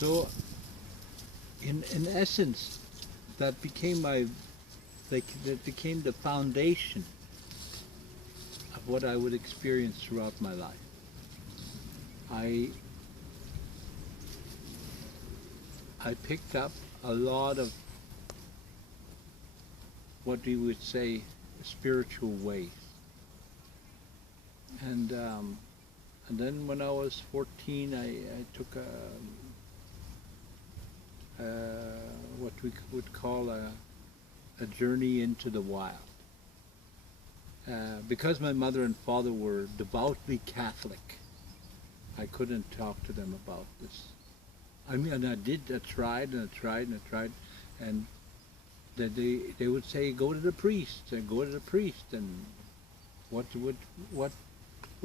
So, in essence, that became that became the foundation of what I would experience throughout my life. I picked up a lot of what we would say spiritual ways, and then when I was 14, I took what we would call a journey into the wild. Because my mother and father were devoutly Catholic, I couldn't talk to them about this. I mean, and I tried and I tried and I tried, and they would say, go to the priest, and go to the priest, and what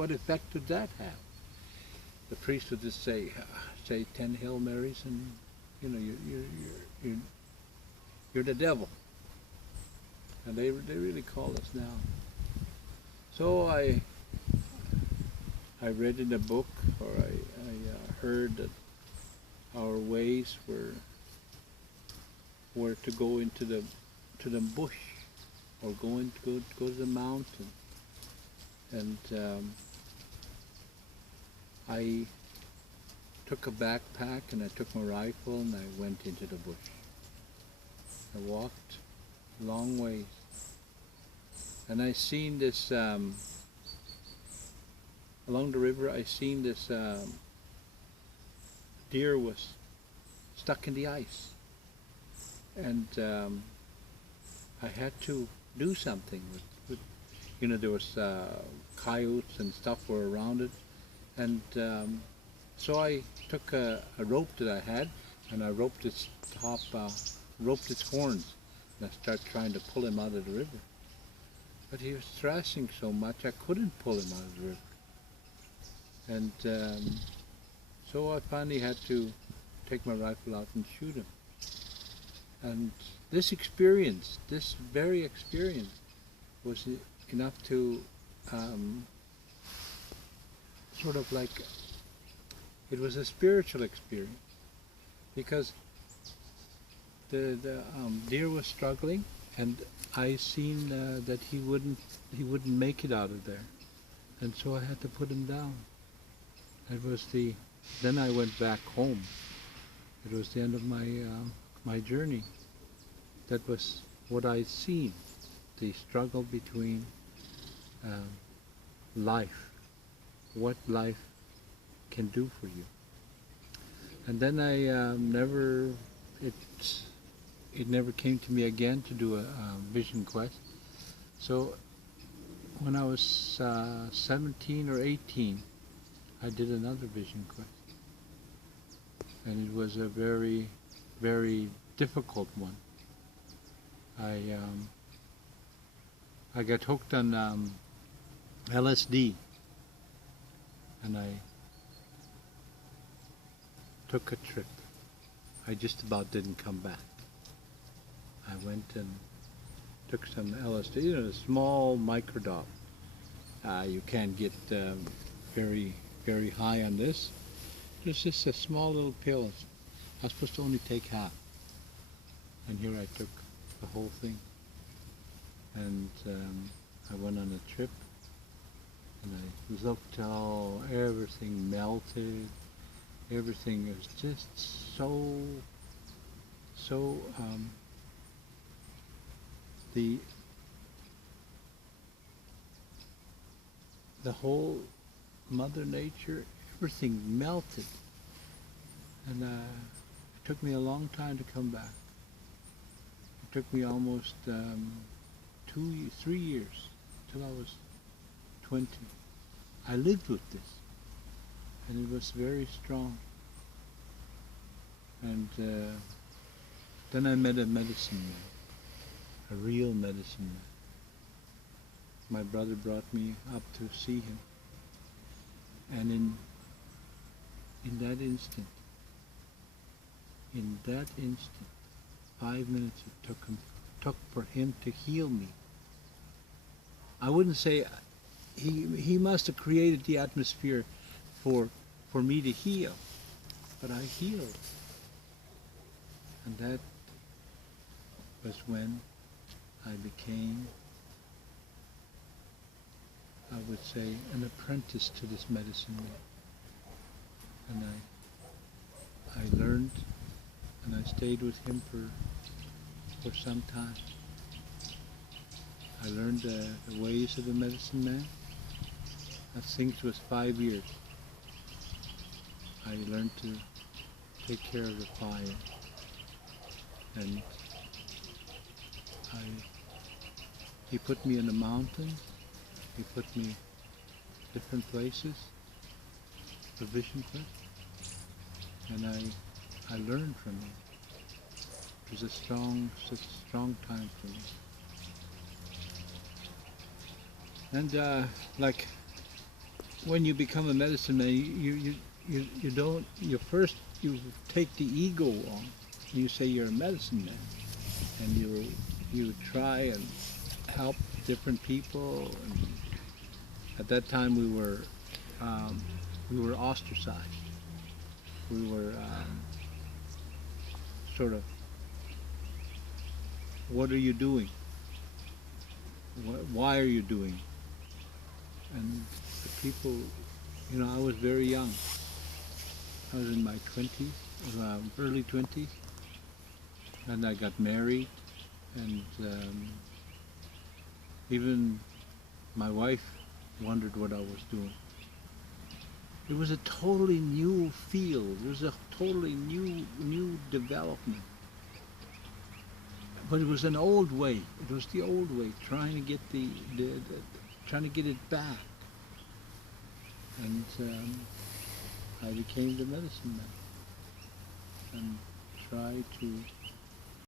effect would that have? The priest would just say 10 Hail Marys, and you know, you're the devil, and they really call us down. So I read in a book, or I heard that our ways were to go into the bush, or go to the mountain, and I took a backpack and I took my rifle and I went into the bush. I walked a long ways, and I seen this along the river. I seen this deer was stuck in the ice, and I had to do something with you know, there was coyotes and stuff were around it, and so I took a rope that I had, and I roped its horns, and I started trying to pull him out of the river. But he was thrashing so much I couldn't pull him out of the river. And so I finally had to take my rifle out and shoot him. And this experience, this very experience, was enough to sort of like, it was a spiritual experience, because the deer was struggling, and I seen that he wouldn't make it out of there, and so I had to put him down. It was then I went back home. It was the end of my journey. That was what I'd seen, the struggle between life, what life can do for you. And then I it never came to me again to do a vision quest. So when I was 17 or 18, I did another vision quest, and it was a very, very difficult one. I got hooked on LSD, and I took a trip. I just about didn't come back. I went and took some LSD, you know, a small microdose. You can't get very, very high on this. It's just a small little pill. I was supposed to only take half, and here I took the whole thing. And I went on a trip, and I looked how everything melted. Everything was just so the whole Mother Nature, everything melted, and it took me a long time to come back. It took me almost 3 years till I was 20. I lived with this, and it was very strong. And then I met a medicine man, a real medicine man. My brother brought me up to see him, and in that instant, 5 minutes it took for him to heal me. I wouldn't say he must have created the atmosphere for me to heal, but I healed. And that was when I became, I would say, an apprentice to this medicine man. And I learned, and I stayed with him for some time. I learned the ways of the medicine man. I think it was 5 years. I learned to take care of the fire. And he put me in the mountains. He put me different places, provision place, and I learned from him. It was a strong time for me. And like when you become a medicine man, you don't, you take the ego on. You say you're a medicine man, and you try and help different people. And at that time we were ostracized. We were sort of, what are you doing? Why are you doing it? And the people, you know, I was very young. I was in my 20s, early 20s, and I got married, and even my wife wondered what I was doing. It was a totally new field. It was a totally new development. But it was an old way. It was the old way, trying to get trying to get it back. And I became the medicine man and tried to